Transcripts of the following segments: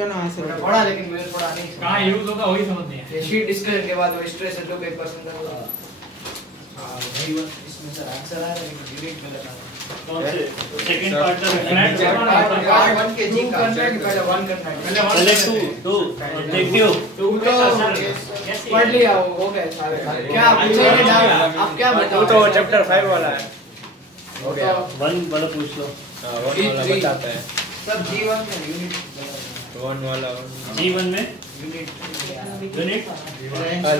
पढ़ा लेकिन मुझे पढ़ा नहीं कहाँ यूज होगा वही समझ नहीं है। शीट डिस्कशन के बाद वो स्ट्रेस है 2% का वही बस इसमें सर आंसर आया लेकिन यूनिट में लगा कौन से सेकंड पार्ट का पार्ट 1 के जी का पहले 1 करना है पहले 2 ऑब्जेक्टिव 2 तो पढ़ लिया हो गए सारे क्या पूछेंगे डाउट आप क्या बताओ तो चैप्टर 5 वाला है हो गया 1 वाला पूछ लो 1 वाला बताता है सब जीवन में यूनिट 1 वाला जीवन में यूनिट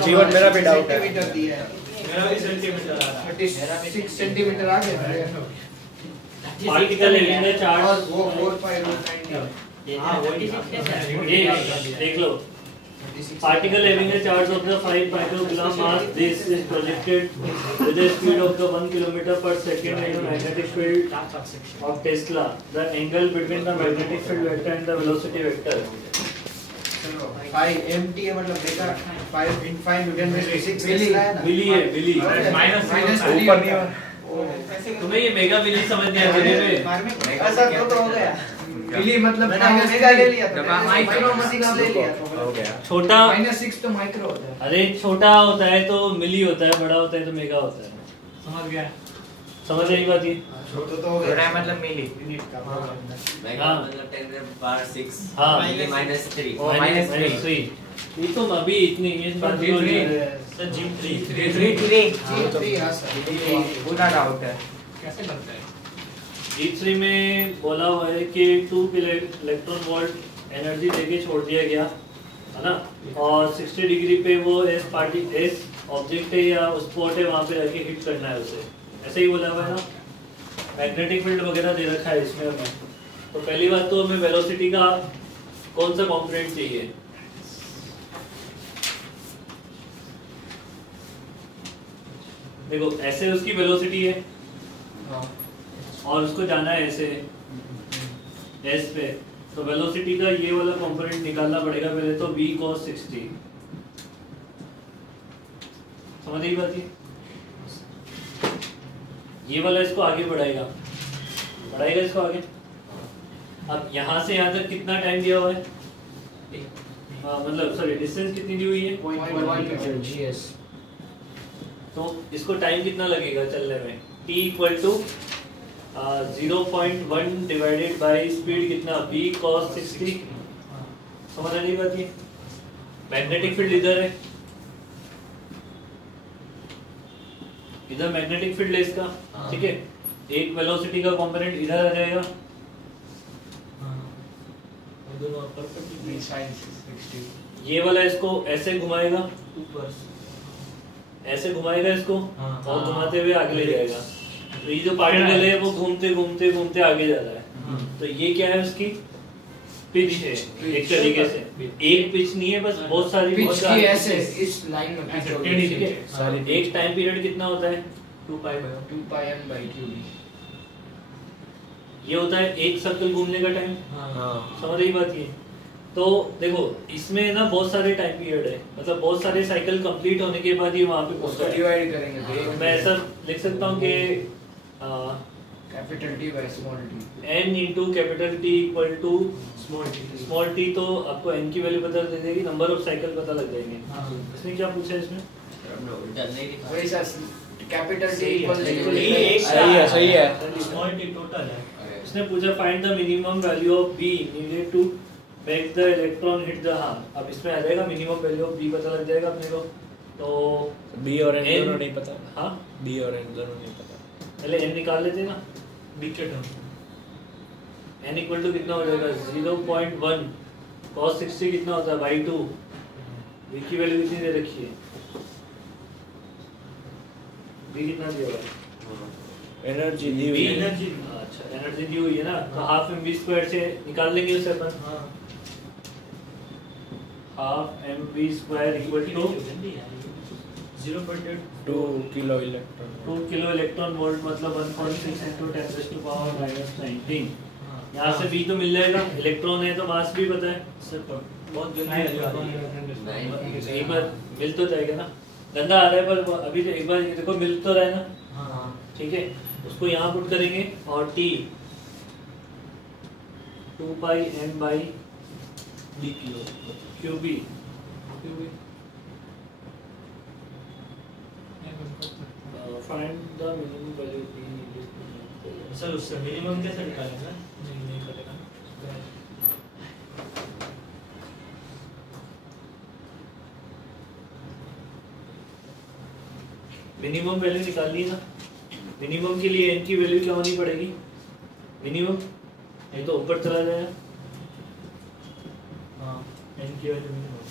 जीवन मेरा भी डाउट है सेंटीमीटर दिया है मेरा भी सेंटीमीटर आ रहा है 36 सेंटीमीटर आ गया पार्टिकल इन द और चार्ज वो 4.90 हां वही ये देख लो particle having a charge of the 5 microgram mass this is projected with a speed of the 1 kilometer per second in the magnetic field of Tesla. The angle between the magnetic field vector and the velocity vector 5 mt है मतलब देखा 5 इन 5 Newton में 6 Tesla है ना मिली है मिली minus ऊपर नहीं तुम्हें ये मेगा मिली समझ नहीं आ रही है ऐसा तो हो गया मिली मतलब मैंने मेगा ले लिया तो माइक्रो मशीन ले लिया तो हो गया छोटा -6 तो माइक्रो होता है अरे छोटा होता है तो मिली होता है बड़ा होता है तो मेगा होता है समझ गया समझ रही बात ये तो हो गया मतलब मिली यूनिट का मेगा मतलब 10 raised power 6 हाँ -3 -3 ये तो अभी इतनी ये बात जी हो रही थ्री। है सर जी 3 हां सर पूरा डाउट है कैसे लगता है G3 में बोला हुआ है कि 2 इलेक्ट्रॉन वोल्ट एनर्जी देके छोड़ दिया गया है ना और 60 डिग्री पे वो एस ऑब्जेक्ट है या स्पॉट है वहाँ पे रख के हिट करना है उसे ऐसे ही बोला हुआ है ना मैग्नेटिक फील्ड वगैरह दे रखा है इसमें हमें तो पहली बात तो हमें वेलोसिटी का कौन सा कॉम्पोनेंट चाहिए देखो ऐसे उसकी वेलोसिटी है और उसको जाना है ऐसे एस पे तो वेलोसिटी का ये वाला कंपोनेंट निकालना पड़ेगा पहले तो v cos 60 समझ रही बात ये वाला इसको आगे बढ़ाएगा इसको आगे अब यहाँ से यहाँ तक कितना टाइम दिया हुआ है मतलब सॉरी डिस्टेंस कितनी दी हुई है 0.1 जीएस तो इसको टाइम कितना लगेगा चलने में t equal to 0.1 divided by speed कितना v cos 60 समझ रही बात ये मैग्नेटिक फील्ड इधर है इधर मैग्नेटिक फील्ड है इसका ठीक है एक वेलोसिटी का कंपोनेंट इधर आ जाएगा दोनों परपेंडिकुलर साइन 60 ये वाला इसको ऐसे घुमाएगा ऊपर ऐसे घुमाएगा इसको हाँ। और घुमाते हुए आगे ले जाएगा तो ये जो पार्टिकल है वो घूमते घूमते घूमते आगे जा रहा है तो ये क्या है उसकी पिच है एक तरीके से एक पिच नहीं है बस बहुत सारी पिच की ऐसे इस लाइन में पिच होगी ठीक है सारी एक टाइम पीरियड कितना होता है 2 pi m by q ये होता है एक सर्कल घूमने का टाइम हां समझ रही बात ये तो देखो इसमें ना बहुत सारे टाइम पीरियड है मतलब बहुत सारे साइकिल कंप्लीट होने के बाद ये वहां पे उसको पहुंचता है डिवाइड करेंगे मैं ऐसा लिख सकता हूँ कि capital T by small t n into capital T equal to small t तो आपको n की वैल्यू पता लग जाएगी नंबर ऑफ साइकिल पता लग जाएंगे इसने क्या पूछा है इसमें उल्टा नहीं लिखा वही सर कैपिटल T इक्वल सही है स्मॉल टी टोटल है इसने पूछा find the minimum value of b needed to make the electron hit the हाँ अब इसमें आ जाएगा मिनिमम वैल्यू ऑफ b पता लग जाएगा अपने को तो b और n दोनों नहीं पता हाँ b और n दोनों नहीं पता पहले n निकाल लेते ना बी के टर्म n इक्वल टू कितना हो जाएगा 0.1 cos 60 कितना होता है बाई 2 v की वैल्यू कितनी दे रखी है v कितना दिया हुआ है एनर्जी दी हुई है एनर्जी अच्छा एनर्जी दी हुई है ना तो हाफ mv² से निकाल लेंगे उसे अपन हां half mv² equal to 0.8 2 kilo electron 2 kilo electron volt मतलब 1.6 into 10⁻⁻19 यहाँ से v तो मिल जाएगा इलेक्ट्रॉन है तो मास भी पता है सर बहुत जल्दी आ जाएगा एक बार मिल तो जाएगा ना गंदा आ रहा है पर अभी तो एक बार ये देखो मिल तो रहा है ना हां ठीक है उसको यहाँ पुट करेंगे और t 2 pi m by B kilo QB find the minimum value in sir उससे मिनिमम कैसे निकालेंगे? नहीं पड़ेगा। मिनिमम वैल्यू निकालनी है ना। मिनिमम के लिए n की वैल्यू क्या होनी पड़ेगी? मिनिमम नहीं तो ऊपर चला जाएगा। हाँ n की वैल्यू मिनिमम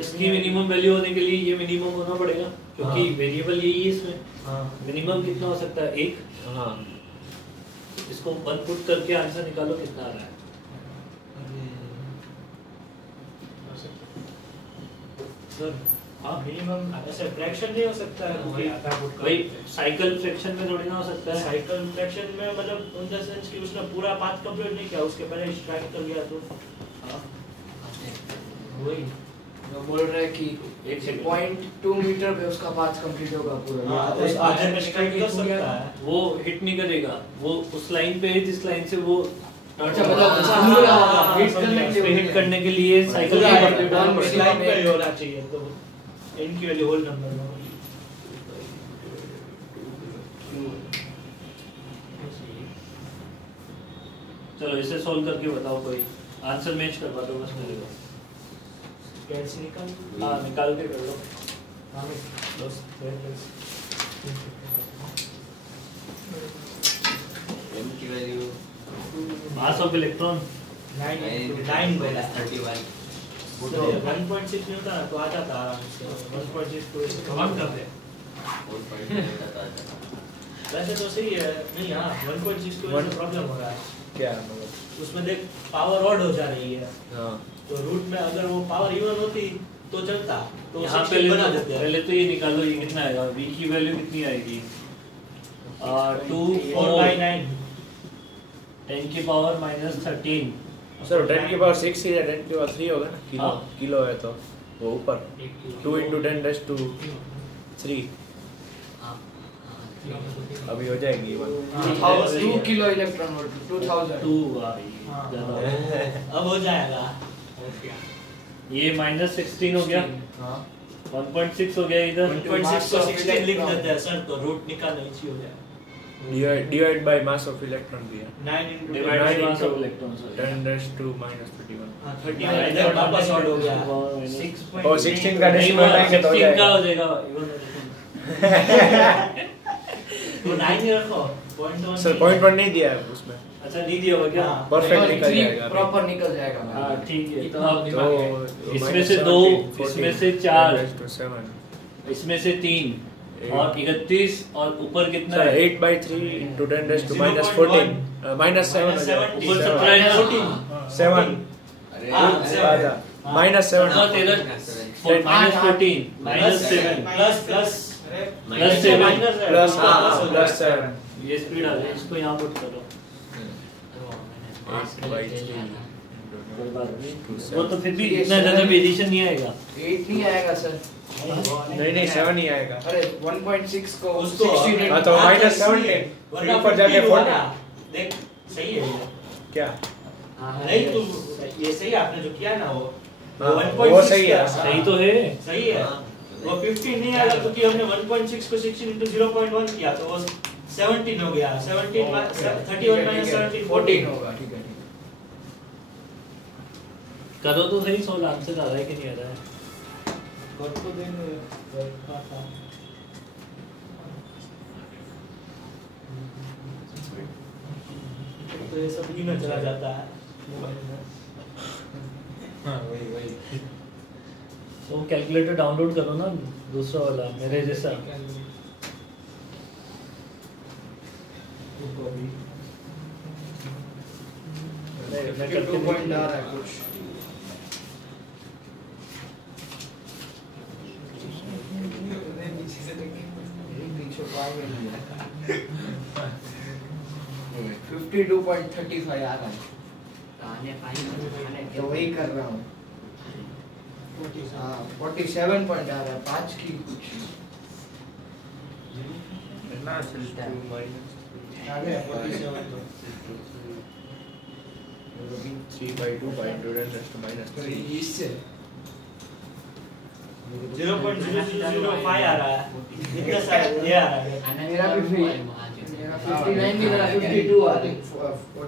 इसकी मिनिमम वैल्यू होने के लिए ये मिनिमम होना पड़ेगा क्योंकि हाँ। वेरिएबल यही है इसमें। हाँ मिनिमम कितना हो सकता है? 1। हाँ इसको 1 पुट करके आंसर निकालो कितना आ रहा है। सर हाँ मिनिमम ऐसे फ्रैक्शन नहीं हो सकता है कोई भाई साइकिल फ्रैक्शन में थोड़ी ना हो सकता है। साइकिल फ्रैक्शन में मतलब उन द सेंस कि उसने पूरा पाथ कंप्लीट नहीं किया उसके पहले स्ट्राइक कर लिया तो वही वो बोल रहा है कि एक सेकंड 0.2 मीटर पे उसका पाथ कंप्लीट होगा पूरा। हाँ तो उस आधे में स्ट्राइक कर सकता है वो हिट नहीं करेगा। वो उस लाइन पे है जिस लाइन से वो अच्छा मतलब हाँ, हिट करने के लिए हिट करने के लिए साइकिल पूरा का है, डाउन मिनिमम स्लाइड पे एक- ही होना चाहिए तो n की वैल्यू होल नंबर में चलो इसे सॉल्व करके बताओ कोई आंसर मैच करवा दो बस मेरे को। कैसे निकाल हाँ निकाल के कर लो। हाँ बस m की value mass of electron 9 minus 31 तो 1.6 नहीं होता ना तो आ जाता आराम से 1.6 को कम कर दे 4.5 आता है। वैसे तो सही है नहीं हाँ 1.6 को One- प्रॉब्लम हो रहा है क्या मतलब? उसमें देख पावर ऑड हो जा रही है हाँ तो रूट में अगर वो पावर इवन होती तो चलता तो यहाँ 16 बना पहले देते हैं पहले तो ये निकालो ये कितना आएगा। v की वैल्यू कितनी आएगी? 2 4 by 9 10 की पावर -13। सर 10 की पावर 6 या 10 की पावर 3 होगा ना किलो हाँ। किलो है तो वो ऊपर 2 into 10 raised to 3 अभी हो जाएगी वो। 2 किलो इलेक्ट्रॉन वोल्ट 2000 2 हाँ। ज़्यादा अब हो जाएगा ये -16 हो गया। हाँ 1.6 हो गया इधर। 1.6 को 16 लिख देते हैं सर तो रूट निकालना इजी हो जाएगा divide by mass of electron दिया 9 into divide 9 by mass into of electrons हो गया। 10 raised to -31 हाँ 31 इधर वापस ऑड हो गया और 16 का नहीं डेसिमल लाएंगे तो हो 16 का जाएगा। हो जाएगा even तो 9 ही रखो 0.1 सर 0.1 नहीं दिया है उसमें अच्छा नहीं दिया होगा क्या? हाँ। परफेक्ट निकल जाएगा प्रॉपर निकल जाएगा हाँ ठीक है तो इतना अब तो इसमें से 2 इसमें से 4 7 इसमें से 3 और 31 और ऊपर कितना सर है? 8/3 into 10 raised to 0.1 -14 -7 हो जाएगा। ऊपर 17 है ना? 7 अरे हाँ, आधा -7 हाँ, तेरह -14 -7 प्लस प्लस 7 प्लस प्लस 7 ये स्पीड आ गई इसको यहाँ पुट करो। 8/3 कोई बात नहीं वो तो फिर भी इतना ज्यादा वेरिएशन नहीं आएगा। 8 नहीं आएगा सर। नहीं 7 ही आएगा। अरे 1.6 को उसको 16 हाँ, तो -17 वरना ऊपर जाके 50 हुआ 40 ना। देख सही है ये। क्या नहीं तू ये सही है आपने जो किया ना वो हाँ, 1.6 वो सही है। किया। सही तो है। सही है वो 15 नहीं आएगा क्योंकि हमने 1.6 को 16 into 0.1 किया तो वो 17 हो गया 17 31 minus 17 14 होगा ठीक है। करो तो सही सोल आंसर आ रहा है कि नहीं आ रहा है? कर तो देंगे तो ये सब ही में चला जाता है मोबाइल में हाँ वही तो कैलकुलेटर डाउनलोड करो ना दूसरा वाला मेरे जैसा। मैं करके 2 पॉइंट आ रहा है कुछ। पीछे पाएंगे नहीं है। 52.35 आ रहा है तो वही कर रहा हूँ। हाँ 47 पॉइंट आ रहा है 5 की कुछ आ गया 47 तो 3/2 pi into 10 raised to minus 3. इससे 0.0005 आ रहा है इतना सारा ये आ रहा है मेरा भी मेरा 59 भी मेरा 52 आ रहा है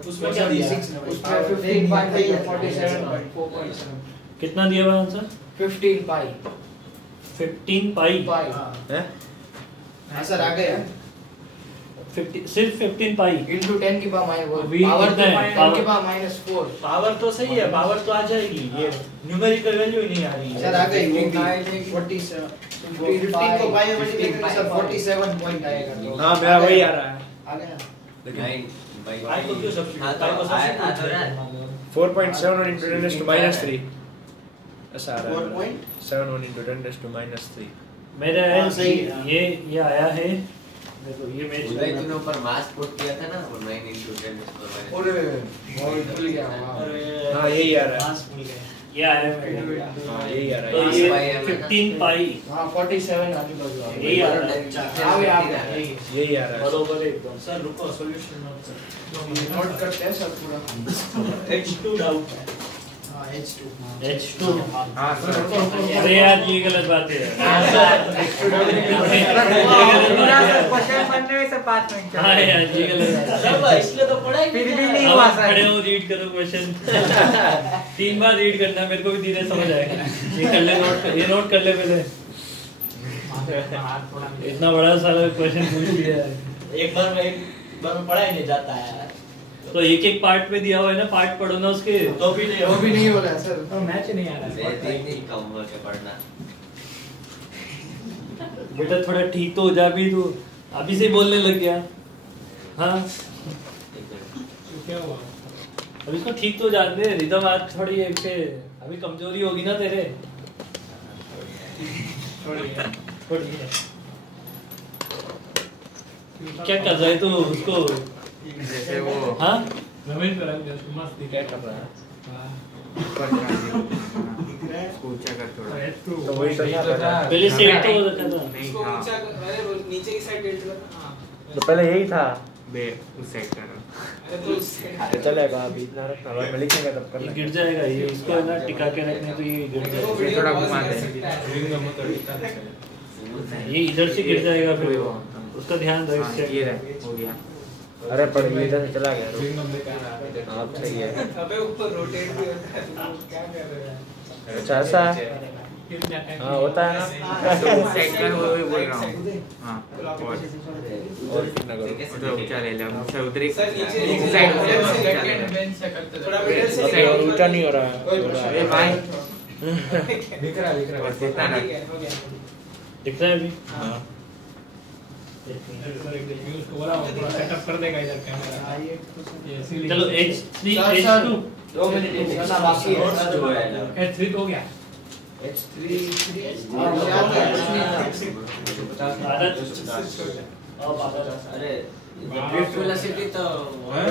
उसमें क्या दिया? उसमें 15.47.4.7 कितना दिया हुआ आंसर 15 पाई 15 पाई पाई हैं? आंसर आ गया 50 सिर्फ 15 पाई into 10 की पावर अभी पावर कितना है? 10 की पावर -4 पावर तो सही है पावर तो आ जाएगी ये न्यूमेरिकल वैल्यू ही नहीं आ रही सर आ गई 47 15 को पाई में मल्टीप्लाई करेंगे सर 47 पॉइंट आएगा तो हाँ मेरा वही आ रहा है आ गया लेकिन 9 आई को क्यों सब्स्टिट्यूट हाँ, तो आई को आ तो रहा है। 4.71 into 10 raised to minus 3 ऐसा आ रहा है 4.71 into 10 raised to minus 3 मेरा है हाँ, सही है। ये आया है देखो ये मैच उदय तूने ऊपर मास पुट किया था ना वो 9 into 10 और बहुत भूल गया वाह हाँ यही आ रहा है ये आया है मेरे हाँ यही आ रहा तो है ये पाई है मेरा। 15 पाई हां 47 आजू बाजू आ यही आ रहा है यही आ रहा है बरोबर है एकदम सर रुको सॉल्यूशन नोट करते हैं सर पूरा H2 डाउट है हां H2 H2 हां सर अरे यार ये गलत बात है क्वेश्चन बनने में से 5 मिनट हाँ यार ये गलत है सब इसलिए तो पढ़ा ही फिर भी नहीं नहीं अब हुआ खड़े सर हो रीड करो क्वेश्चन 3 बार रीड करना मेरे को भी धीरे समझ आएगा ये कर ले ये नोट कर ले पहले इतना बड़ा सारा क्वेश्चन पूछ लिया है एक बार में पढ़ा ही नहीं जाता है तो एक एक पार्ट में दिया हुआ है ना पार्ट पढ़ो ना उसके तो भी नहीं वो भी नहीं हो रहा है सर मैच नहीं आ मैं दिन कम करके पढ़ना बेटा थोड़ा ठीक तो हो जा भी तू अभी से ही बोलने लग गया हाँ क्या हुआ अभी इसको ठीक तो जान दे रिदम आज थोड़ी एक से अभी कमजोरी होगी ना तेरे थोड़ी है क्या कर रहा है तू उसको जैसे वो हाँ नवीन करेंगे मस्त क्या कर रहा है ऊंचा कर थोड़ा तो वही तो था पहले सेट तो हो रखा था नहीं हाँ नीचे की साइड टिल्ट करना तो पहले यही था बे उस साइड कर तो तो चलेगा अभी इतना रखना अगर मैं लिखेंगे तब कर ये लेंगे गिर जाएगा ये इसको है ना टिका के रखने तो ये गिर जाएगा थोड़ा घुमा दे ये इधर से गिर जाएगा फिर उसका ध्यान रख हाँ, ये रहा हो गया अरे पर ये इधर से चला गया आप सही है अबे ऊपर रोटेट भी होता है क्या कर रहे हैं अच्छा ऐसा है हाँ होता है ना साइड कर वो बोल रहा हूँ हाँ और कितना करो उधर ऊंचा ले ले ऊंचा उधर एक सर नीचे साइड बेंच से करते थोड़ा मिडल से अबे और ऊंचा नहीं हो रहा है अरे भाई दिख रहा और कितना ना हो गया दिख रहा है अभी हाँ उसको बोला वो पूरा सेटअप कर देगा इधर कैमरा चलो H3 सर, H2 2 मिनट इसका बाकी है जो है ना H3 तो हो गया H3 अरे ड्रिफ्ट वेलोसिटी तो वही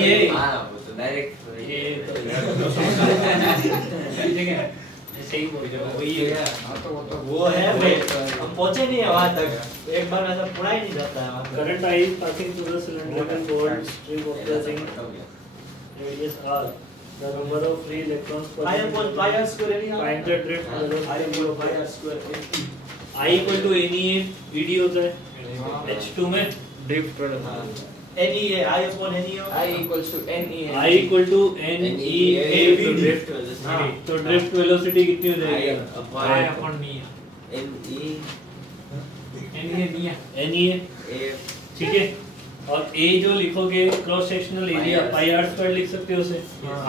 है। हाँ वो तो डायरेक्ट ये तो सही बोल रहे हो वही है वो है हम पहुंचे नहीं है वहां तक एक बार ऐसा पढ़ा ही नहीं जाता है वहां current I is passing through the cylindrical board strip of the zinc radius r. The number of free electrons per I upon pi r square any find the drift I velocity upon of pi r square any I equal to NE ED होता है H2 में drift any I upon any I equals to NE I equal to NEA तो drift हाँ velocity तो drift velocity कितनी हो I जाएगी upon NE NEA ठीक है और A जो लिखोगे cross sectional area pi r square लिख सकते हो उसे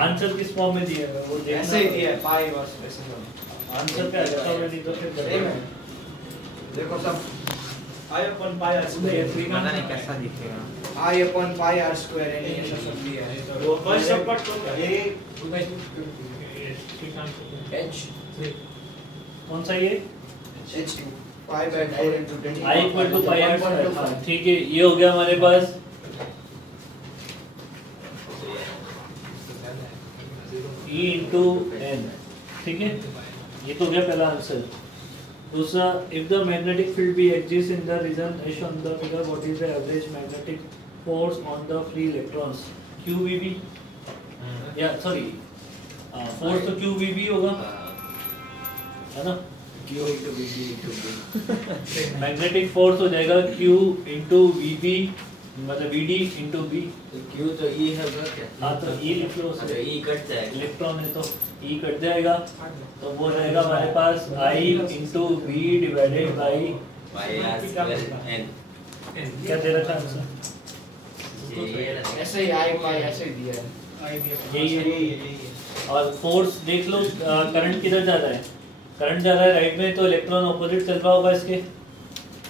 आंसर किस फॉर्म में दिया है वो ऐसे ही दिया पाई बस वैसे आंसर क्या है बताओ नहीं तो फिर सेम है देखो सब I upon pi r square पता नहीं कैसा दिखेगा I upon pi r square NE ऐसा सब दिया है वो फर्स्ट सब पार्ट तो H कौन सा ये H2 pi by 4 into 10 I equal to pi r square ठीक है ये हो गया हमारे पास E into n ठीक है ये तो हो गया पहला आंसर दूसरा if the magnetic field be exists in the region as shown in the figure what is the average magnetic force on the free electrons QVB या सॉरी फोर्स तो QVB होगा है ना। Q into VB into B. Magnetic force हो जाएगा Q into VB मतलब VD into B। तो Q तो E है उधर क्या? हाँ तो E लिख लो अच्छा उसमें, E कट जाएगा। इलेक्ट्रॉन है तो E कट जाएगा, तो वो रहेगा हमारे पास I into B divided by Y R square N. क्या दे रखा है आंसर? ये ना। ऐसे ही आई पाई ऐसे ही दिया है। यही है। और फोर्स देख लो, करंट किधर जा रहा है, करंट जा रहा है राइट में, तो इलेक्ट्रॉन ऑपोजिट चल रहा होगा इसके,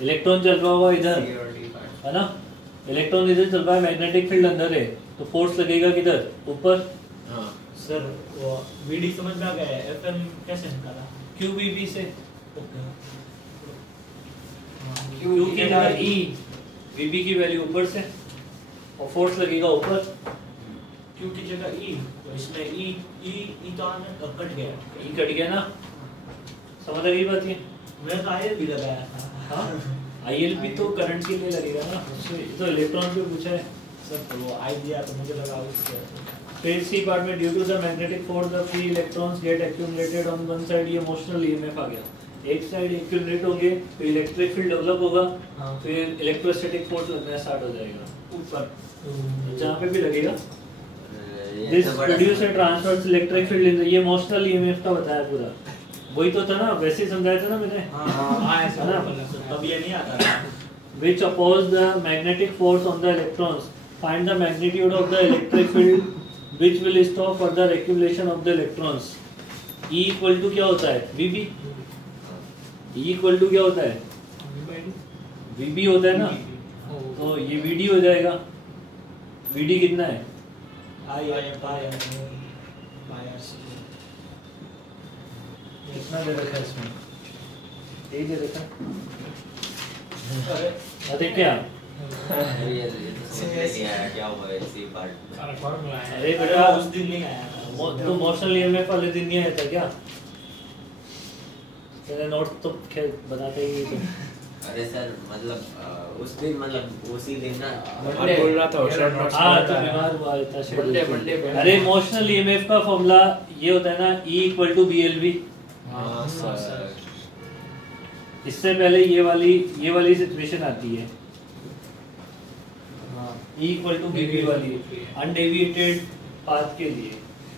इलेक्ट्रॉन चल रहा होगा इधर C और D part. है ना, इलेक्ट्रॉन इधर चल रहा है, मैग्नेटिक फील्ड अंदर है, तो फोर्स लगेगा किधर, ऊपर। हाँ सर वो VD समझ में आ गया है, FM कैसे निकाला? QVB से Q Q की जगह E, VB की वैल्यू ऊपर से, और फोर्स लगेगा ऊपर। Q की जगह E, तो इसमें E तो आने कट गया। E कट गया ना, समझ लगी बात ये। मैंने तो IL भी लगाया था। हाँ IL भी तो करंट के लिए लगेगा ना, उससे तो इलेक्ट्रॉन पे पूछा है। सर तो वो I दिया तो मुझे लगा उससे। फिर सी पार्ट में due to the magnetic force the free electrons get accumulated on one side, ये मोशनल ईएमएफ आ गया, एक साइड एक्यूमुलेट होंगे, फिर इलेक्ट्रिक फील्ड डेवलप होगा, हाँ। फिर इलेक्ट्रोस्टैटिक फोर्स लगना स्टार्ट हो जाएगा ऊपर, जहाँ पे भी लगेगा। This produce a transverse electric field इन, ये मोशनल ईएमएफ का बताया पूरा, वही तो था ना, वैसे ही समझाया था ना मैंने। हाँ ऐसा ना, तब ये नहीं आता था। Which oppose the magnetic force on the electrons. Find the magnitude of the electric field which will stop further accumulation of the electrons. E equal to क्या होता है? VB. E equal to क्या होता है? VB होता है ना, तो ये VD हो जाएगा। VD कितना है? कितना दे रखा है इसमें? यही दे रखा है। अधिक क्या? ये तो समझ में नहीं आया क्या हुआ इसी पार्ट में। फॉर्मूला है। अरे बेटा उस दिन नहीं आया था। तो मोशनल ईएमएफ वाले दिन नहीं आया था क्या? तेरे नोट्स तो खैर बनाते ही थे। अरे सर मतलब उस दिन मतलब उसी दिन ना मंडे बोल रहा था और शायद नोट्स हाँ बनाता तो है। बीमार हुआ था शायद। मंडे पे। अरे मोशनल ईएमएफ का फॉर्मूला ये होता है ना, E इक्वल टू BLV। हाँ सर इससे पहले ये वाली सिचुएशन आती है, E इक्वल टू BB वाली अनडेविएटेड पाथ के लिए,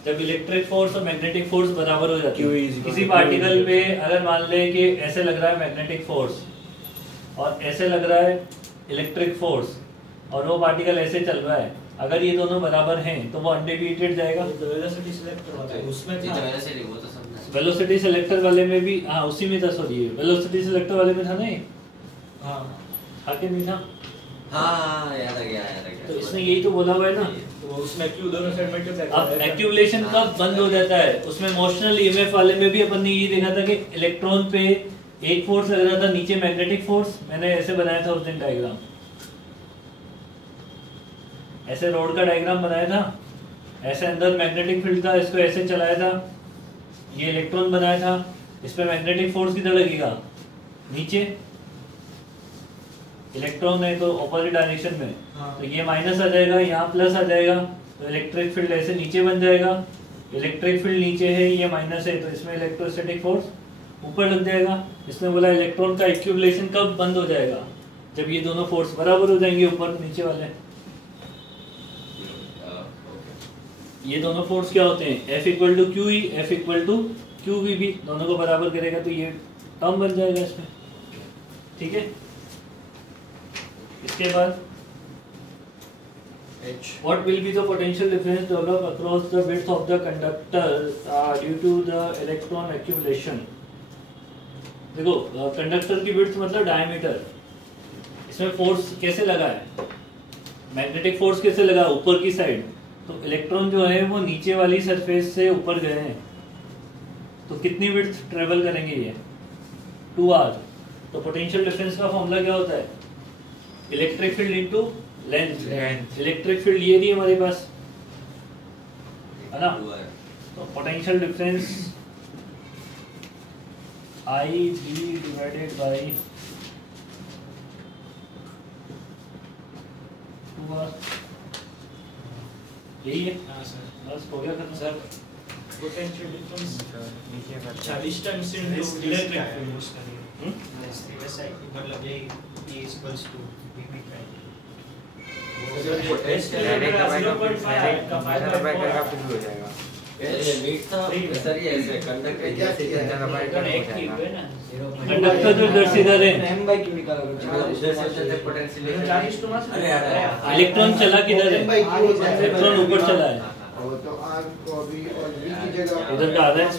जब इलेक्ट्रिक फोर्स और मैग्नेटिक फोर्स बराबर हो जाती Q है। is equal किसी to पार्टिकल पे अगर मान ले कि ऐसे लग रहा है मैग्नेटिक फोर्स और ऐसे लग रहा है इलेक्ट्रिक फोर्स, और वो पार्टिकल ऐसे चल रहा है, अगर ये दोनों बराबर हैं तो वो अनडेविएटेड जाएगा। तो वेलोसिटी सिलेक्टर होता है, उसमें जी था। तो वैसे नहीं वो तो समझना है। वेलोसिटी सिलेक्टर वाले में भी, हाँ उसी में था, सॉरी वेलोसिटी सिलेक्टर वाले में था ना ये, हाँ था कि नहीं था? हाँ याद आ गया तो इसने यही तो बोला हुआ है ना। तो वो उसमें Q दोनों साइड मल्टीप्लाई अब एक्यूमुलेशन कब बंद हो जाता है, उसमें मोशनल ईएमएफ वाले में भी अपन ने ये देखा था कि इलेक्ट्रॉन पे एक फोर्स लग रहा था, नीचे मैग्नेटिक फोर्स, मैंने ऐसे बनाया था उस दिन डायग्राम, ऐसे रोड का डायग्राम बनाया था, ऐसे अंदर मैग्नेटिक फील्ड था, इसको ऐसे चलाया था, ये इलेक्ट्रॉन बनाया था, इस पे मैग्नेटिक फोर्स किधर लगेगा, नीचे, इलेक्ट्रॉन है तो ऑपोजिट डायरेक्शन में, तो ये माइनस आ जाएगा, यहाँ प्लस आ जाएगा, तो इलेक्ट्रिक फील्ड ऐसे नीचे बन जाएगा, इलेक्ट्रिक फील्ड नीचे है, ये माइनस है, तो इसमें इलेक्ट्रोस्टैटिक फोर्स ऊपर लग जाएगा। इसने बोला इलेक्ट्रॉन का एक्यूमुलेशन कब बंद हो जाएगा, जब ये दोनों फोर्स बराबर हो जाएंगे ऊपर नीचे वाले। ये दोनों फोर्स क्या होते हैं, F equal to Q E, F equal to Q V B, दोनों को बराबर करेगा तो ये टर्म बन जाएगा इसमें, ठीक है। इसके बाद what will be the potential difference develop across the width of the conductor due to the electron accumulation। देखो कंडक्टर की विड्थ मतलब डायमीटर, इसमें फोर्स कैसे लगा है, मैग्नेटिक फोर्स कैसे लगा ऊपर की साइड, तो इलेक्ट्रॉन जो है वो नीचे वाली सरफेस से ऊपर गए हैं, तो कितनी विड्थ ट्रेवल करेंगे ये 2r। तो पोटेंशियल डिफरेंस का फॉर्मूला क्या होता है, electric field into length. Electric field ये नहीं हमारे पास है ना, तो potential difference IB divided by 2r। यही है, हाँ सर बस हो गया खत्म। सर पोटेंशियल डिफरेंस नीचे का अच्छा डिस्टेंस इनटू इलेक्ट्रिक फील्ड वैसा ही मतलब यही E equals to VB prime हो जाएगा ये मीट था सर, ये ऐसे कंडक्टर जैसे कंडक्टर जो इधर से इधर है, उधर से पोटेंशियल इलेक्ट्रॉन चला किधर है, इलेक्ट्रॉन ऊपर चला है, तो आर को अभी और V की जगह इधर का आ रहा है,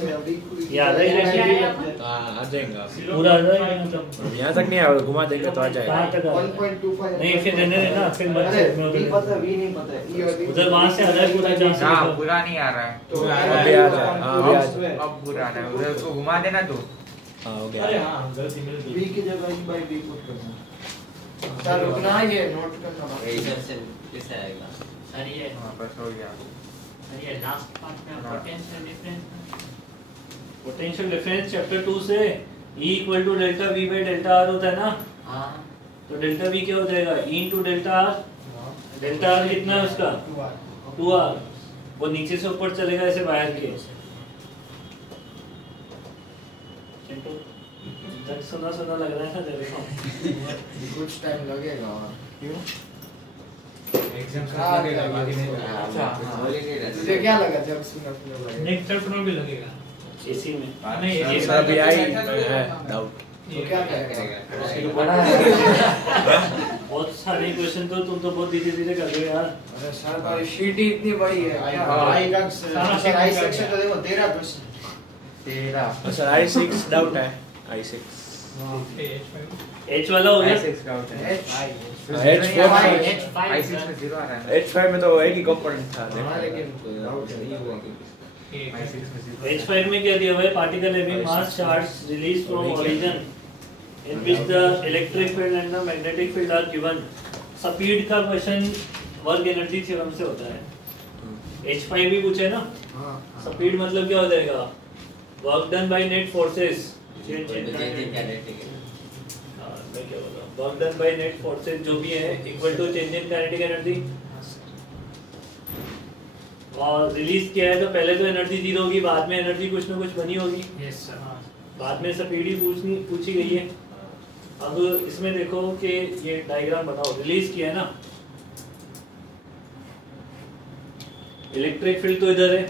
ये आ रहा है इलेक्ट्रिक आ जाएगा, पूरा आ रहा है मतलब यहाँ तक नहीं आएगा, घुमा देंगे तो आ जाएगा। कहाँ तक आ रहा है? 1.25 नहीं फिर रहने देना, फिर मत अरे में V उधर पता V नहीं पता है E और V उधर वहाँ से आ रहा है पूरा जहाँ से हाँ देखो। पूरा नहीं आ रहा है तो अभी आ जाए, हाँ अभी आ जाए। अब पूरा आना है उधर उसको घुमा देना तो हाँ हो अरे गया। हाँ गलती मिल V गई की जगह E by V पुट करना सर रुकना ये नोट करना इधर से कैसे आएगा? सर ये हाँ बस हो गया लास्ट पार्ट में potential difference potential difference chapter 2 से E equal to delta V by delta R होता है ना, हाँ तो डेल्टा V क्या हो जाएगा, E into delta R, delta R कितना है उसका 2R, वो नीचे से ऊपर चलेगा ऐसे बाहर के। चिंटू तक सुना सुना लग रहा है ना तेरे को, कुछ टाइम लगेगा और क्यों? एग्जाम हाँ, लगेगा बाकी नहीं अच्छा, लगेगा हाँ। बोल ही नहीं रहा। तुझे क्या लगा जब सुना लगेगा नेक्स्ट चैप्टर में भी लगेगा इसी में नहीं ये सर अभी आई है डाउट। तो क्या करेगा बहुत सारे क्वेश्चन तो तुम तो बहुत धीरे धीरे कर रहे हो यार। अरे सर भाई शीट ही इतनी बड़ी है क्या हाँ। आई का सर आई सेक्शन तो देखो 13 क्वेश्चन 13 सर I6 डाउट है, I6 H वाला हो गया, I6 का होता है H4 I6 में 0 आ रहा है H5 में तो एक ही कंपोनेंट था। हाँ लेकिन डाउट है I6 में 0 H5 में क्या दिया हुआ है, particle having mass charge release from origin in which the electric field and the magnetic field are given. Speed का क्वेश्चन वर्क एनर्जी थ्योरम से होता है। H5 भी पूछे ना, हां स्पीड मतलब क्या हो जाएगा, work done by net forces, change in kinetic मैं क्या बोल रहा हूँ, work done by net forces जो भी है equal to change in kinetic energy, और रिलीज किया है तो पहले तो एनर्जी जीरो होगी, बाद में एनर्जी कुछ ना कुछ बनी होगी, यस सर बाद में स्पीड ही पूछी गई है। अब इसमें देखो कि ये डायग्राम बताओ, रिलीज किया है ना, इलेक्ट्रिक फील्ड तो इधर है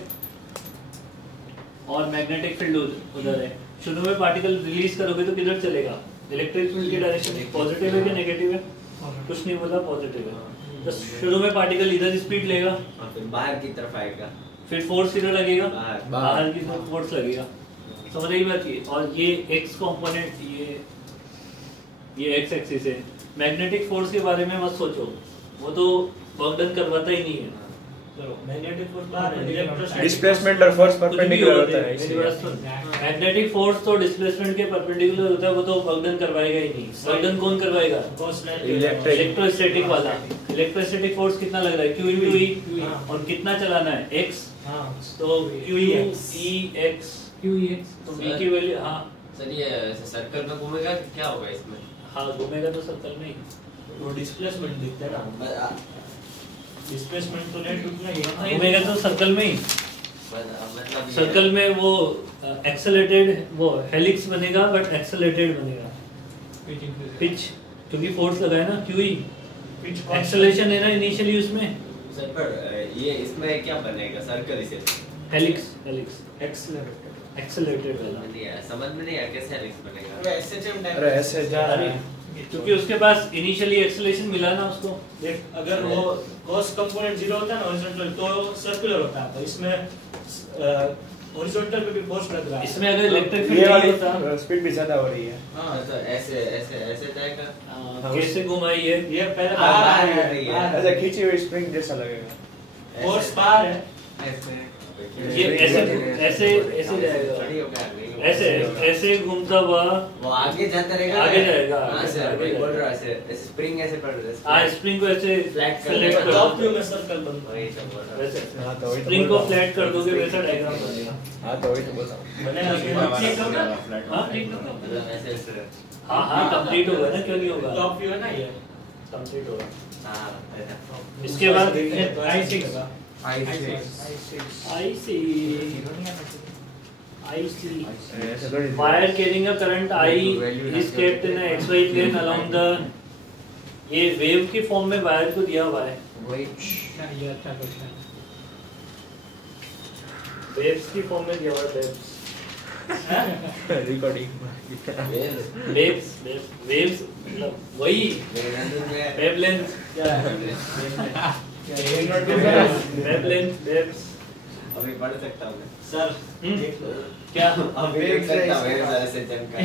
और मैग्नेटिक फील्ड उधर है। शुरू में पार्टिकल रिलीज करोगे तो किधर चलेगा, इलेक्ट्रिक फील्ड की डायरेक्शन पॉजिटिव है कि नेगेटिव है, कुछ नहीं बोला पॉजिटिव है। तो शुरू में पार्टिकल इधर स्पीड लेगा, फिर बाहर की तरफ आएगा, फिर फोर्स किधर लगेगा, बाहर। बाहर की तरफ फोर्स लगेगा। समझ रही बात ये, और ये एक्स कंपोनेंट ये एक्स एक्सिस है। मैग्नेटिक फोर्स के बारे में मत सोचो, वो तो वर्क डन करवाता ही नहीं है। चलो मैग्नेटिक फोर्स बाहर है, इलेक्ट्रोस्टैटिक डिस्प्लेसमेंट और फोर्स कुछ भी परपेंडिकुलर होते होता हैं, है मेरी बात सुन। मैग्नेटिक फोर्स तो डिस्प्लेसमेंट के परपेंडिकुलर होता है, वो तो वर्क डन करवाएगा ही नहीं। वर्क डन कौन करवाएगा, इलेक्ट्रिक इलेक्ट्रोस्टैटिक वाला। इलेक्ट्रोस्टैटिक फोर्स कितना लग रहा है, क्यू इंटू ई, और कितना चलाना है, एक्स, तो क्यू ई एक्स, तो बी की वैल्यू, हाँ सर ये सर्कल में घूमेगा कि क्या होगा इसमें? हाँ घूमेगा तो सर्कल में ही। वो डिस्प्लेसमेंट दिखता है ना, डिस्प्लेसमेंट तो नेट उतना ही है। घूमेगा तो सर्कल में ही, मतलब सर्कल में वो एक्सेलरेटेड वो हेलिक्स बनेगा, बट एक्सेलरेटेड बनेगा। पिच क्योंकि फोर्स लगा है ना, क्यू ई एक्सेलरेशन है ना इनिशियली उसमें, सर पर ये इसमें क्या बनेगा सर्कल इसे? हेलिक्स एक्सेलरेटेड वाला। समझ में नहीं आया कैसे हेलिक्स बनेगा? अरे ऐसे जा रहा अरे है। क्योंकि उसके पास इनिशियली एक्सेलरेशन मिला ना उसको। देख अगर वो cos कंपोनेंट जीरो होता है ना हॉरिजॉन्टल, तो सर्कुलर होता है, तो इसमें हॉरिजॉन्टल पे भी फोर्स लग रहा है। इसमें अगर इलेक्ट्रिक ये फील्ड वाली होता, स्पीड भी ज्यादा हो रही है। हाँ तो ऐसे ऐसे ऐसे जाएगा। कैसे घुमाई है, ये पहले बाहर बाहर आ है, रही है। बाहर ऐसे खींची हुई स्प्रिंग जैसा लगेगा। फोर्स बाहर है, ये ऐसे ऐसे ऐसे जाएगा, ऐसे ऐसे घूमता हुआ वो आगे जाता रहेगा, आगे जाएगा, हाँ सर आगे वही बोल जाएगा। रहा है, ऐसे स्प्रिंग ऐसे पड़ रहा है। हाँ स्प्रिंग को ऐसे Flat कर select देगा। टॉप करो, व्यू में सर्कल बनता है। वही सब बोल रहा है। वैसे हाँ तो वही तो स्प्रिंग बोल को रहा हूँ। फ्लैट कर दोगे वैसा डायग्राम बनेगा। हाँ तो वही तो बोल रहा हूँ। बनेगा कि ठीक होगा? हाँ ठीक होगा। मतलब ऐसे ऐसे हाँ हाँ कंप्लीट होगा ना, क्यों नहीं होगा, टॉप व्यू है ना ये। कंप्लीट होगा। हाँ ऐसा। इसके बाद I6 I see. Wire carrying a current I is kept in a XY plane along the, ये वेव की फॉर्म में वायर को दिया हुआ है. ये अच्छा क्वेश्चन. वेव्स की फॉर्म में दिया हुआ है. रिकॉर्डिंग. वेव्स मतलब वही वेवलेंथ क्या है? Wavelength waves. अभी पढ़ सकता हूँ सर क्या? अभी देख सकता हूँ मेरे सारे से चमका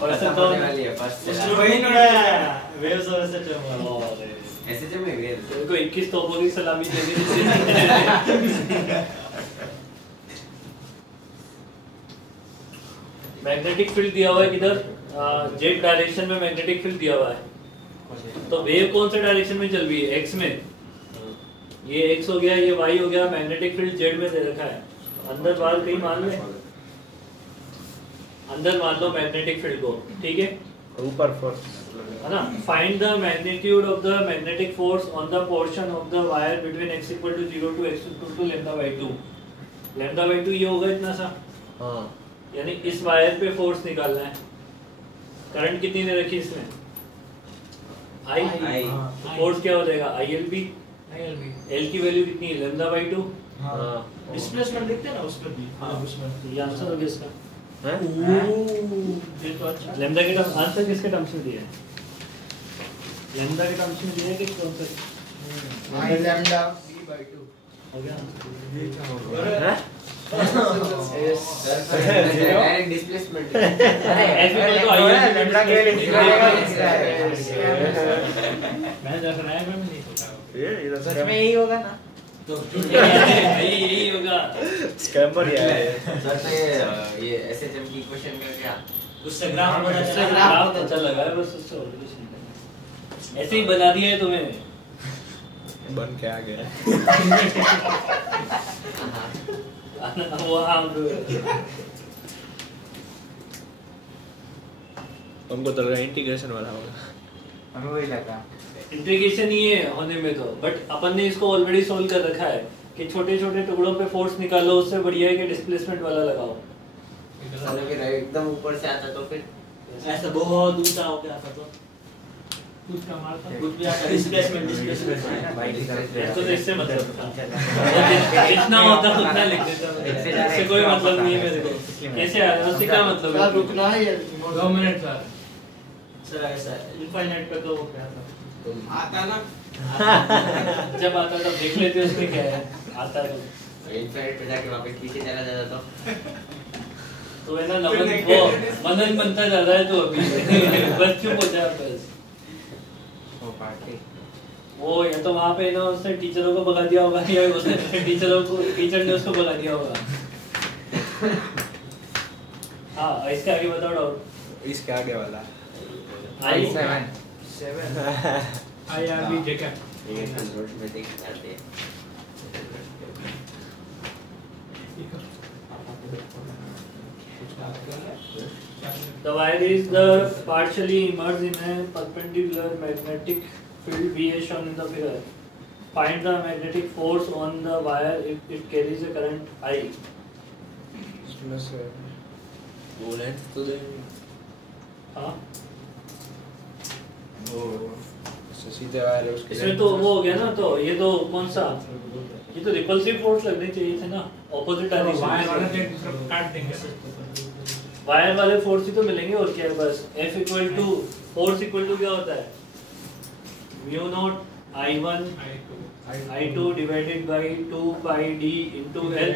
और ऐसा तो वाली है फर्स्ट से वही ना वेव्स और ऐसे चल ऐसे जब मैं वेव तेरे को 21 तोपों की सलामी देनी. मैग्नेटिक फील्ड दिया हुआ है किधर? जेड डायरेक्शन में मैग्नेटिक फील्ड दिया हुआ है. तो वेव कौन से डायरेक्शन में चल रही है? एक्स में. ये एक्स हो गया, ये वाई हो गया. मैग्नेटिक फील्ड जेड में दे रखा है. अंदर बाहर कहीं मान ले, अंदर मान लो मैग्नेटिक फील्ड को. ठीक है, ऊपर फोर्स है ना. Find the magnitude of the magnetic force on the portion of the wire between x = 0 to x = λ/2. λ/2 ये होगा इतना सा. हाँ. यानी इस वायर पे फोर्स निकालना है. करंट कितनी दे रखी इसमें? I. फोर्स क्या हो जाएगा? ILB. L की वैल्यू कितनी है? λ/2. हाँ. डिस्प्लेसमेंट देखते हैं ना उसमें भी. हाँ, उसमें ये आंसर हो गया इसका. हैं? ये तो अच्छा. लैम्डा के टर्म आंसर किसके टर्म्स में दिया है? लैम्डा के टर्म्स में दिया है कि कौन सा? I lambda b/2. हो गया. हैं? डायरेक्ट डिस्प्लेसमेंट ऐसे बोल तो आइए लैम्डा के लिए मैंने दस रहा है, मैं नहीं सोचा. ये सच में यही होगा ना? तो यही होगा. स्कैमर यार है. सर तो ये एसएचएम की क्वेश्चन का क्या उससे ग्राफ पता इससे चला. ग्राफ अच्छा लगा है बस. उससे और कुछ नहीं. ऐसे ही बना दिया है तुम्हें. बन के आ गया. वो हम हमको तो लगा इंटीग्रेशन वाला होगा. हमें वही लगा. इंटीग्रेशन ही है होने में तो. बट अपन ने इसको ऑलरेडी सोल्व कर रखा है कि छोटे छोटे टुकड़ों पे फोर्स निकालो. उससे बढ़िया है कि डिस्प्लेसमेंट वाला लगाओ. अगर एकदम ऊपर से आता तो फिर ऐसा बहुत ऊंचा हो गया था तो कुछ का मारता. कुछ भी आता डिस्प्लेसमेंट. तो इससे मतलब जितना होता उतना लिख देता हूं. इससे कोई मतलब नहीं है मेरे को. कैसे आ रहा है उससे क्या मतलब सर है? रुकना है. 2 मिनट सर. सर ऐसा इनफाइनाइट पे तो वो क्या था आता ना. जब आता तब देख लेते उसमें क्या है. आता है इनफाइनाइट पे जाके वापस पीछे चला जाता तो है ना. नमन वो मनन बनता जा रहा है तो अभी बस चुप हो जा बस. वो पार्टी वो या तो वहाँ पे ना उसने टीचरों को भगा दिया होगा या उसने टीचर ने उसको भगा दिया होगा. हाँ इसके आगे बताओ डाउट. इसके आगे वाला I7 IRB जेका. ये कंट्रोल में देख जाते हैं. The wire is the partially immersed in a perpendicular magnetic field V as shown in the figure. Find the magnetic force on the wire if it carries a current I. इसमें से वो length तो देंगे. हाँ वो सीधे wire है उसके. इसमें तो वो हो गया ना. तो ये तो कौन सा? ये तो रिपल्सिव फोर्स लगने चाहिए थे ना. ऑपोजिट वायर वाला डायरेक्शन. देख दूसरा काट देंगे. वायर वाले फोर्स ही तो मिलेंगे और क्या है. बस F = फोर्स इक्वल टू क्या होता है? μ0 I1 I2 divided by 2 pi d into L.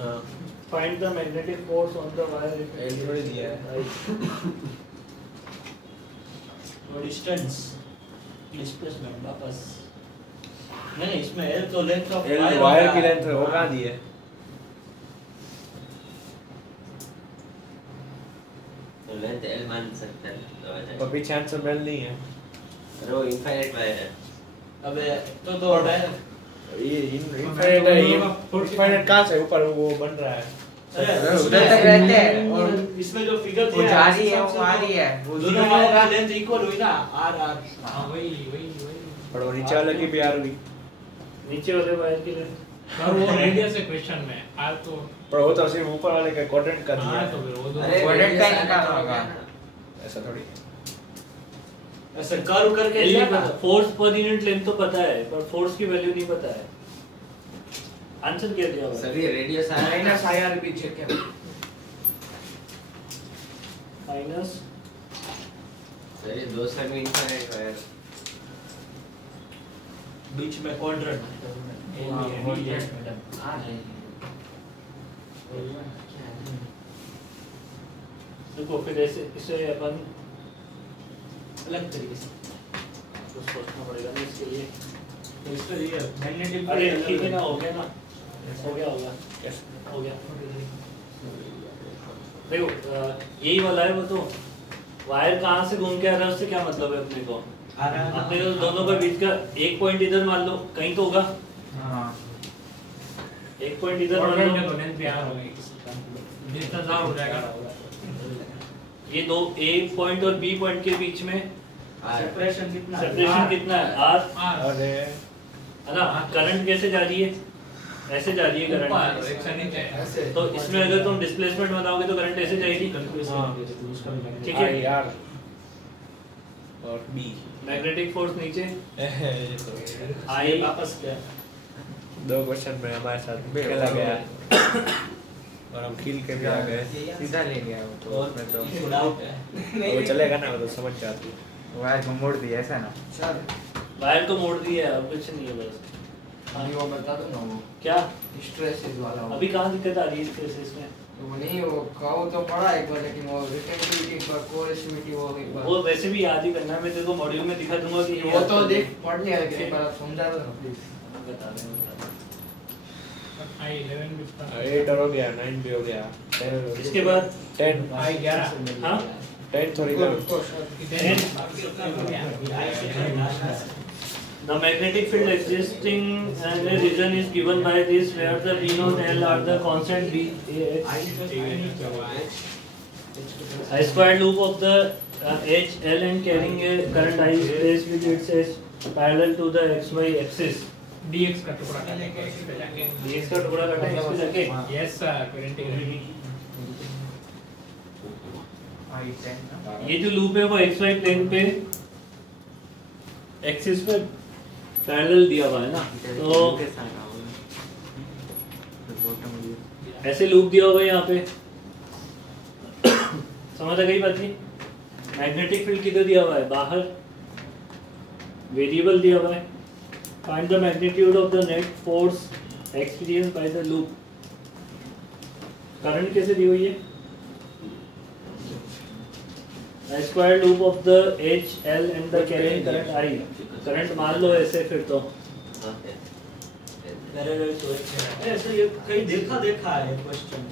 हाँ. Find the magnetic force on the wire if it L थोड़ी दिया है. वो डिस्टेंस डिस्प्लेसमेंट वापस नहीं इसमें L तो लेंथ ऑफ वायर की लेंथ वो कहाँ दी है? तो लेंथ एल मान सकते हैं. और पीछे आंसर मेल नहीं है. अरे वो इनफाइनाइट वायर है. अबे तो ये इनफाइनाइट है. ये इनफाइनाइट कहाँ से ऊपर वो बन रहा है? उधर तक रहते हैं और इसमें जो फिगर वो जा रही है वो आ रही है. वो दोनों वायर की लेंथ इक्वल हुई ना R R. हाँ वही. पर वो नीचे वाले की भी आर हुई, नीचे वाले वायर की लेंथ पर वो रेडियस है क्वेश्चन में आर तो पर वो तो सिर्फ ऊपर वाले का क्वाड्रेंट का दिया हाँ है। तो फिर वो तो अरे Quadrant का radius निकालना तो होगा। हो गया ना। ऐसा थोड़ी ऐसे कर्व करके नहीं लिया पता, था। फोर्स पर यूनिट लेंथ तो पता है पर फोर्स की वैल्यू नहीं पता है। आंसर क्या दिया हुआ है? सर ये रेडियस आया माइनस IR भी चेक कर। माइनस सर ये दो साइड में इनफाइनाइट वायर बीच में क्वाड्रेंट देखो फिर ऐसे इसे अपन अलग तरीके से। कुछ सोचना पड़ेगा ना इसके लिए। तो इसका ये मैग्नेटिक अरे ठीक है ना, हो गया ना, हो गया होगा, हो गया। देखो यही वाला है वो तो वायर कहाँ से घूम के आ रहा है उससे क्या मतलब है अपने को। अपने को दोनों के बीच का एक पॉइंट इधर मान लो, कहीं तो होगा। हाँ एक पॉइंट इधर मान क्वाड्रेंट लो, तो लेंथ भी आर होगी डिस्टेंस आर हो जाएगा। ये दो ए पॉइंट और बी पॉइंट के बीच में सेपरेशन कितना है? सेपरेशन कितना है, आर आर अरे है ना। करंट कैसे जा रही है, ऐसे जा रही है ऊपर करंट। एक से नीचे ऐसे तो इसमें अगर तुम डिस्प्लेसमेंट बनाओगे तो करंट ऐसे जाएगी, ठीक है। आई आर और बी मैग्नेटिक फोर्स नीचे, आई आई वापस क्या? दो क्वेश्चन में हमारे साथ खेला गया और हम खेल के भी आ गए। सीधा ले गया वो तो और उसमें तो डाउट है। वो चलेगा ना, वो तो समझ जाती है। वायर को मोड़ दिया ऐसा ना। सर वायर को मोड़ दिया है, अब कुछ नहीं है बस। अभी वो बता दो ना, वो क्या स्ट्रेसेस वाला वो। अभी कहाँ दिक्कत आ रही है इस केसेस में? वो नहीं, वो कहो तो पढ़ा एक बार, लेकिन वो रिटेंटिविटी पर कोरेसिविटी वो एक बार वो वैसे भी याद ही करना है, मैं तेरे को मॉड्यूल में दिखा दूंगा कि ये वो तो देख पढ़ लिया, लेकिन एक बार आप समझा दो ना प्लीज। बता रहे हैं, बता रहे आई 11 भी था 8 हो गया, 9 भी हो गया, 10 हैं। इसके बाद 10 आई 11 हाँ 10 थोड़ी कम। The magnetic field existing and a region is given by this where the B naught L are the constant B a square loop of the H L and carrying a current I is placed with its edge parallel to the XY axis. Dx का टुकड़ा काटेंगे इस पे जाके dx का टुकड़ा काटा है इस पे जाके। यस सर करंट आई 10 ना। ये जो लूप है वो XY प्लेन पे एक्सिस पे पैरेलल दिया हुआ है ना, तो ऐसे लूप दिया हुआ है यहाँ पे। समझ आ गई बात नहीं? मैग्नेटिक फील्ड किधर दिया हुआ है, बाहर वेरिएबल दिया हुआ है। Find the magnitude of the net force experience by the loop. Current कैसे दी हुई है, A square loop of the H, L and the carrying current I. Current मान लो ऐसे, फिर तो पैरेलल टू ऐसे ये कहीं देखा है क्वेश्चन।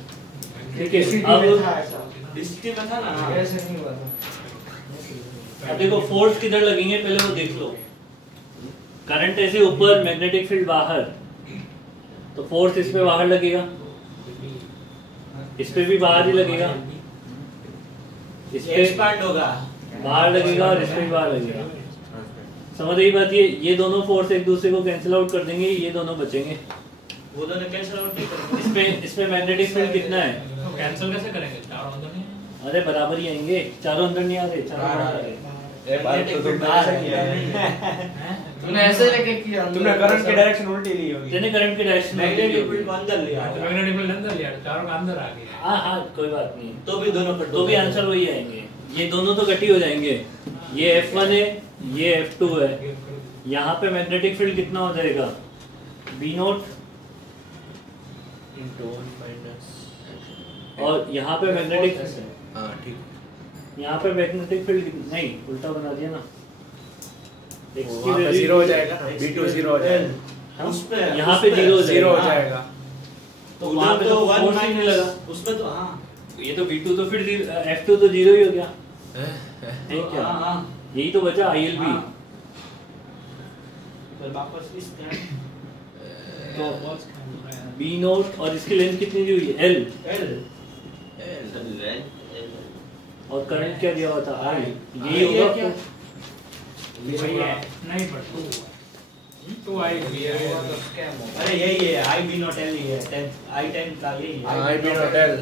ठीक है। DCT अब में था ऐसा, डिस्ट्री में था ना। ऐसे नहीं हुआ था। अब देखो फोर्स किधर लगेंगे पहले वो देख लो। करंट ऐसे ऊपर, मैग्नेटिक फील्ड बाहर, तो फोर्स इस पे बाहर लगेगा, इस पे भी बाहर ही लगेगा, इस पे एक्सपांड होगा। बाहर लगेगा और इस पे भी बाहर लगेगा। समझ रही बात? ये दोनों फोर्स एक दूसरे को कैंसिल आउट कर देंगे, ये दोनों बचेंगे। वो दोनों कैंसिल आउट नहीं करेंगे। इस पे मैग्नेटिक फील्ड कितना है? तो कैंसिल कैसे करेंगे चारों अंदर नहीं अरे बराबर ही आएंगे, चारों अंदर नहीं आ रहे, चारों बाहर आ रहे। ये बात तो तुमने ऐसा किया है। तूने ऐसे लेके किया, तुमने करंट की डायरेक्शन उल्टी ली होगी। तेने करंट की डायरेक्शन मैग्नेटिक फील्ड को अंदर लिया तो मैग्नेटिक फील्ड अंदर लिया चारों का अंदर आ गया हाँ हाँ कोई बात नहीं, तो भी दोनों कट तो भी आंसर वही आएंगे। ये दोनों तो कट ही हो जाएंगे। ये F1 है, ये F2 है। यहाँ पे मैग्नेटिक फील्ड कितना हो जाएगा, B नोट, into 1 minus और यहाँ पे मैग्नेटिक, हाँ ठीक। यहाँ पे मैग्नेटिक फील्ड नहीं, उल्टा बना दिया ना। X की वहाँ पे वैल्यू 0 हो जाएगा ना, B2 0 हो जाएगा। हाँ? उसपे यहाँ पे 0 हो 0 हो जाएगा। जाएगा। तो वहाँ पे तो वन फोर्स ही नहीं लगा। उसमें तो हाँ ये तो B2 तो फिर F2 तो 0 ही हो गया। है क्या? हाँ यही तो बचा ILB। फिर वापस इस तो B नोट और इसकी लेंथ कितनी दी हुई है, L, और करंट क्या दिया हुआ था, I। यही होगा वही है नहीं पढ़ता तो आई अरे यही है आई बी नॉट एल ही है 10 आई 10 का यही है आई बी नॉट एल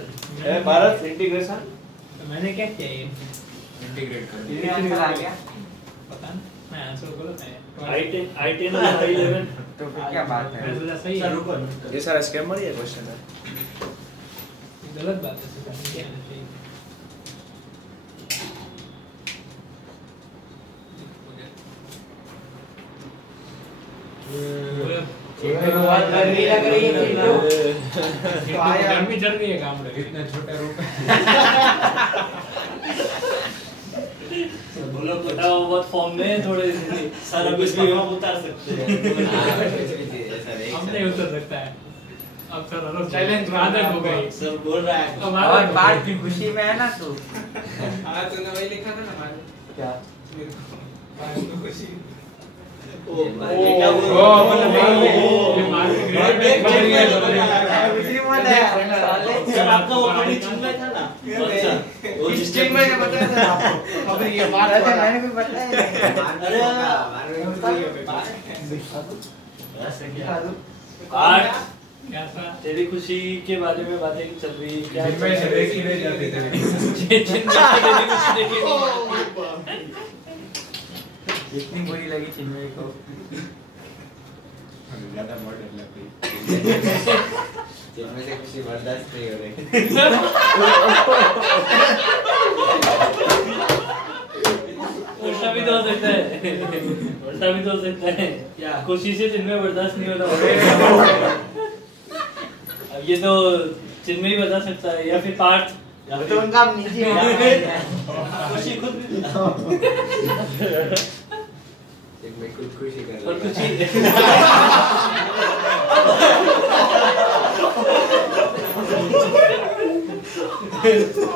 भारत इंटीग्रेशन मैंने क्या किया ये इंटीग्रेट कर ये आंसर आ गया पता नहीं मैं आंसर गलत है I10 और I11 तो फिर क्या बात है? मैं सोचा सही सर है रुको ये सारा स्कैमर ही है क्वेश्चन है गलत बात है सर क्या है सही चिंटू को बात गर्मी लग रही है चिंटू तो आया गर्मी चढ़ गई है काम में इतने छोटे रूप बोलो पता वो बहुत फॉर्म में है थोड़े से सर अब इसमें हम उतार सकते हैं हम नहीं उतर सकता है अब सर अलग चैलेंज आदत हो गई सर बोल रहा है अब और आदत बात की खुशी में है ना तू हां तूने वही लिखा था ना बाद क्या बाद में खुशी ओ ये क्या बोल ओ मतलब ये मार के खुशी मत है सर आपका वो बड़ी चिन्ह था ना अच्छा वो इस चिन्ह में बताया था आपको अब ये बात अरे मैंने भी बताया आठ क्या था तेरी खुशी के बारे में बातें चल रही क्या जिनमें से देखी नहीं जाती तेरी तेरी खुशी देखी नहीं इतनी बुरी लगी चिन्मय को ज्यादा मॉडल लग गई जिनमें से खुशी बर्दाश्त नहीं हो रही उल्टा भी तो हो सकता है उल्टा भी तो हो सकता है क्या? खुशी से जिनमें बर्दाश्त नहीं होता अब ये तो चिन्मय ही बता सकता है या फिर पार्थ तो उनका निजी खुशी खुद जिनमें खुद खुशी कर और रही है।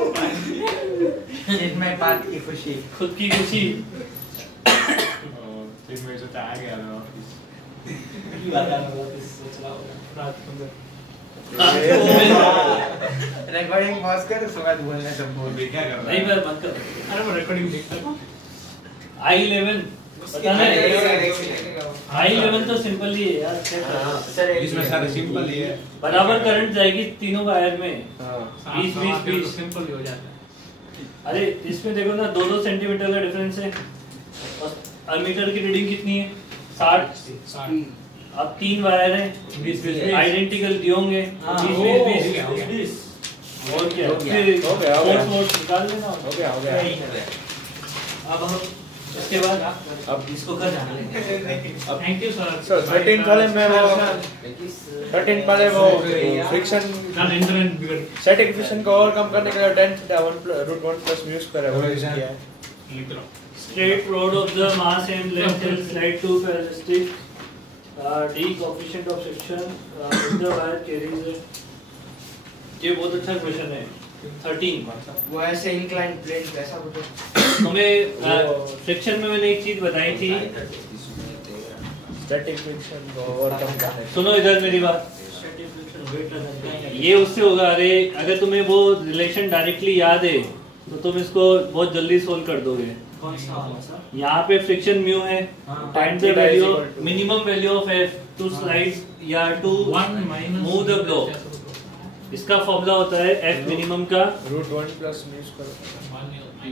खुशी चिन्मय बात की खुशी खुद की खुशी चिन्मय तो आ गया ना ऑफिस सोच रहा होगा रिकॉर्डिंग पॉज कर उसके बाद बोलने सब बोल क्या कर नहीं पर मत कर अरे मैं रिकॉर्डिंग देखता हूं I11 पता नहीं I11 तो सिंपल ही है यार check कर। इसमें सारे सिंपल ही है बराबर करंट जाएगी तीनों वायर में हां 20 सिंपल ही हो जाता है अरे इसमें देखो ना 2-2 सेंटीमीटर का डिफरेंस है और अमीटर की रीडिंग कितनी है 60 अब 3 वायर हैं 20 आइडेंटिकल दिए होंगे 20 और क्या हो गया, फिर हो गया, हो गया। फोर्स निकाल लेना हो गया अब हम इसके बाद अब इसको कर जाने थैंक यू सर सर 13 वाले में वो 13 वाले वो फ्रिक्शन नॉट इंटरनेट बिगड़ स्टैटिक फ्रिक्शन को ओवरकम करने के लिए tan थीटा 1 + म्यू स्क्वायर है वो यूज किया है लिख लो straight rod of the mass and length and slide tube elastic d coefficient of section if the wire carries a ये बहुत अच्छा क्वेश्चन है 13 वो ऐसे इंक्लाइन प्लेन कैसा कुछ हमें फ्रिक्शन में मैंने एक चीज बताई थी स्टैटिक फ्रिक्शन को ओवरकम करने सुनो इधर मेरी बात ये उससे होगा अरे अगर तुम्हें वो रिलेशन डायरेक्टली याद है तो तुम इसको बहुत जल्दी सोल्व कर दोगे कौन सा वाला सर यहाँ पे फ्रिक्शन म्यू है find the value minimum value of F to slide या to 1 minus move the block इसका फॉर्मूला होता है एफ मिनिमम का √1 + mu square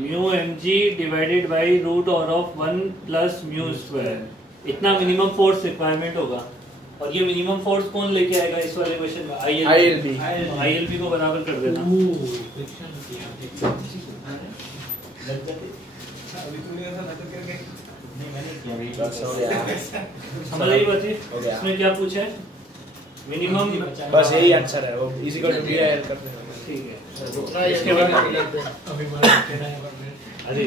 mu mg divided by √1 + mu square इतना मिनिमम फोर्स रिक्वायरमेंट होगा और ये मिनिमम फोर्स कौन लेके आएगा इस वाले क्वेश्चन में ILB को बराबर कर देना फ्रिक्शन किया अभी तूने ऐसा नकल करके नहीं मैंने किया बस हो गया समझ आई बात हो गया। इसमें क्या पूछा है मिनिमम बस यही आंसर है वो इक्वल टू BIL करते हैं ठीक है इसके बाद अभी मार के ना अरे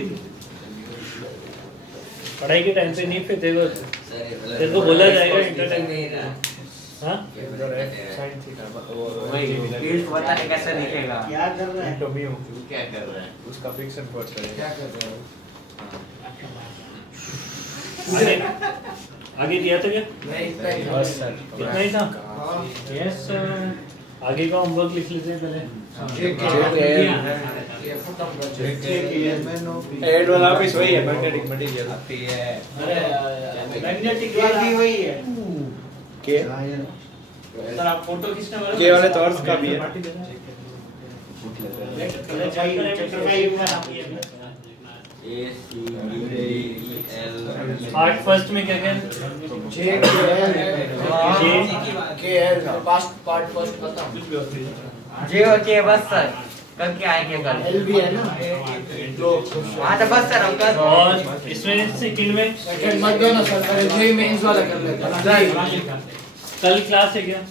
पढ़ाई के टाइम पे नहीं फिर देखो तेरे को बोला जाएगा इंटरटेनमेंट हाँ sin थीटा वो फील्ड बताने कैसे लिखेगा क्या कर रहा है इनटू म्यू क्या कर रहा है उसका फ्रिक्शन फोर्स करेगा क्या कर रहा है आगे आगे दिया था क्या नहीं इतना ही बस सर इतना ही था हाँ यस आगे का होमवर्क लिख लेते हैं पहले। एड वाला भी वही है, मैग्नेटिक मटेरियल आती है। अरे मैग्नेटिक ये भी वही है। के सर आप फोटो खींचने वाले के वाले तो अर्थ का भी है। A C D E L part first में क्या क्या KL पास्ट पार्ट फर्स्ट खत्म। जे और के बस सर कल के आएंगे कल। L भी है ना। हाँ तो बस सर हम कल। और इसमें सेकंड में सेकंड मत दो ना सर, पहले जेई मेंस वाला कर लेते हैं। कल क्लास है क्या?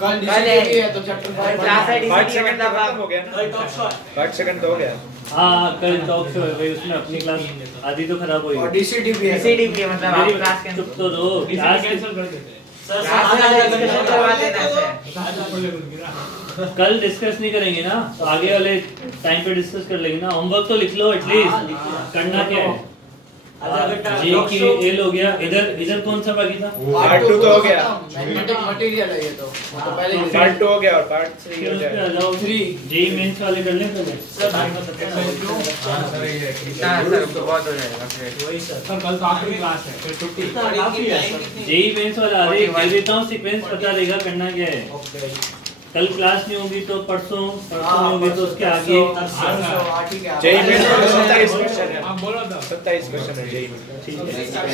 कल DCT है तो चैप्टर 5 क्लास है पार्ट DCT सेकंड मतलब खत्म हो गया ना, पार्ट सेकंड तो हो गया। हाँ कल टॉक शो है भाई, उसमें अपनी क्लास आधी तो खराब हुई। और DCT भी है। DCT भी है मतलब आप मेरी क्लास के चुप तो दो, क्लास कैंसिल कर देते हैं। सर क्लास में डिस्कशन करवा देना है। कल डिस्कस नहीं करेंगे ना, तो आगे वाले टाइम पे डिस्कस कर लेंगे ना। होमवर्क तो लिख लो एटलीस्ट। करना क्या है? जी की एल हो गया। इधर कौन सा बाकी था? पार्ट 2 तो हो गया। मैग्नेटिक मटेरियल है ये तो पहले पार्ट 2 हो गया और पार्ट 3 फिर हो उस पे गया। आ जाओ। 3 जेई मेंस वाले कर लें पहले। सर हाँ सर बहुत हो जाएगा फिर। वही सर सर कल तो आखिरी क्लास है, फिर छुट्टी। काफी है जेई मेंस वाला अरे दे देता हूँ सीक्वेंस, पता रहेगा करना क्या है। कल क्लास नहीं होगी तो परसों नहीं होगी तो उसके आगे। जेई में 27 क्वेश्चन है। आप बोलो तो 27 क्वेश्चन है जेई में। ठीक है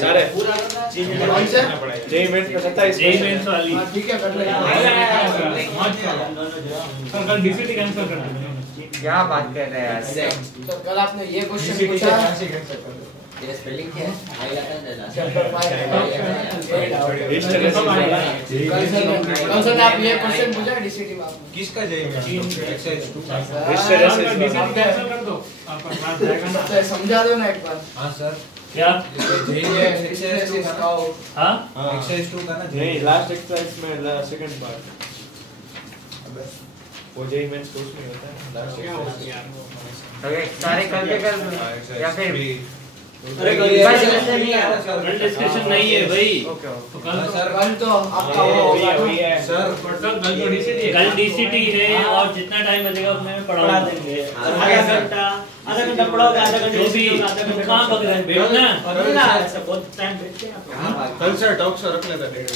सारे कौन से? जेई में 27 जेई मेंस वाली। ठीक है कर लेंगे। सर कल DCT कैंसिल कर देते हैं। क्या बात कर रहे हैं यार। तो कल आपने ये क्वेश्चन पूछा ये स्पेलिंग क्या है? आई लगा देना। चैप्टर 5 इस तरह से कल सर आप ये क्वेश्चन पूछा DCT में आपने? किसका जाएगा? एक्सरसाइज 2 इस तरह से सर DCT कैंसिल कर दो, आपका क्लास जाएगा ना। तो समझा दो ना एक बार। हां सर। क्या? ये एक्सरसाइज इसका हाँ एक्सरसाइज 2 का ना नहीं, लास्ट एक्सरसाइज में सेकंड पार्ट वो जेई मेंस कोर्स में होता है लास्ट एक्सरसाइज। ओके सारे कल के कल या फिर अरे कल डिस्कशन नहीं है कल डिस्कशन नहीं है भाई। ओके तो कल सर कल तो आपका वो होगा वही है सर सर कल तो DCT है। कल डीसीटी है और जितना टाइम बचेगा उतने में पढ़ा पढ़ा देंगे। देंगे। आधा घंटा पढ़ाओगे, आधा घंटा जो भी कहाँ पक रहे हैं बैठना। बहुत टाइम बैठते हैं आप। कल सर टॉक शो रख लेते हैं।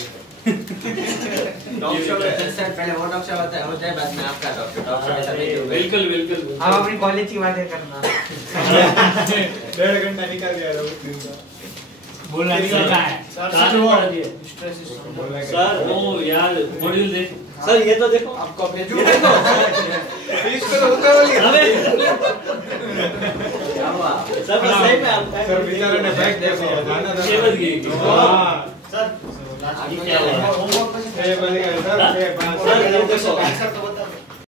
टॉक शो में सर पहले वो टॉक शो होता है, हो जाए बाद में आपका टॉक शो में सभी जो बिल्कुल बिल्कुल हम अपनी कॉलेज की बातें करना। 1.5 घंटा निकल गया रोज दिन का। बोलना नहीं होता है। कहाँ से पढ़ा दिए? सर ओ यार मॉड्यूल दे। सर ये तो देखो आपका भेजू देखो। इसको तो होता वाली। अबे क्या हुआ? सर बस सही में आप सर बेचारे ने बैग दे दिया जाना था। 6 बज गई। सर ये क्या हुआ? होमवर्क ये बज गया सर। सर ये देखो आंसर तो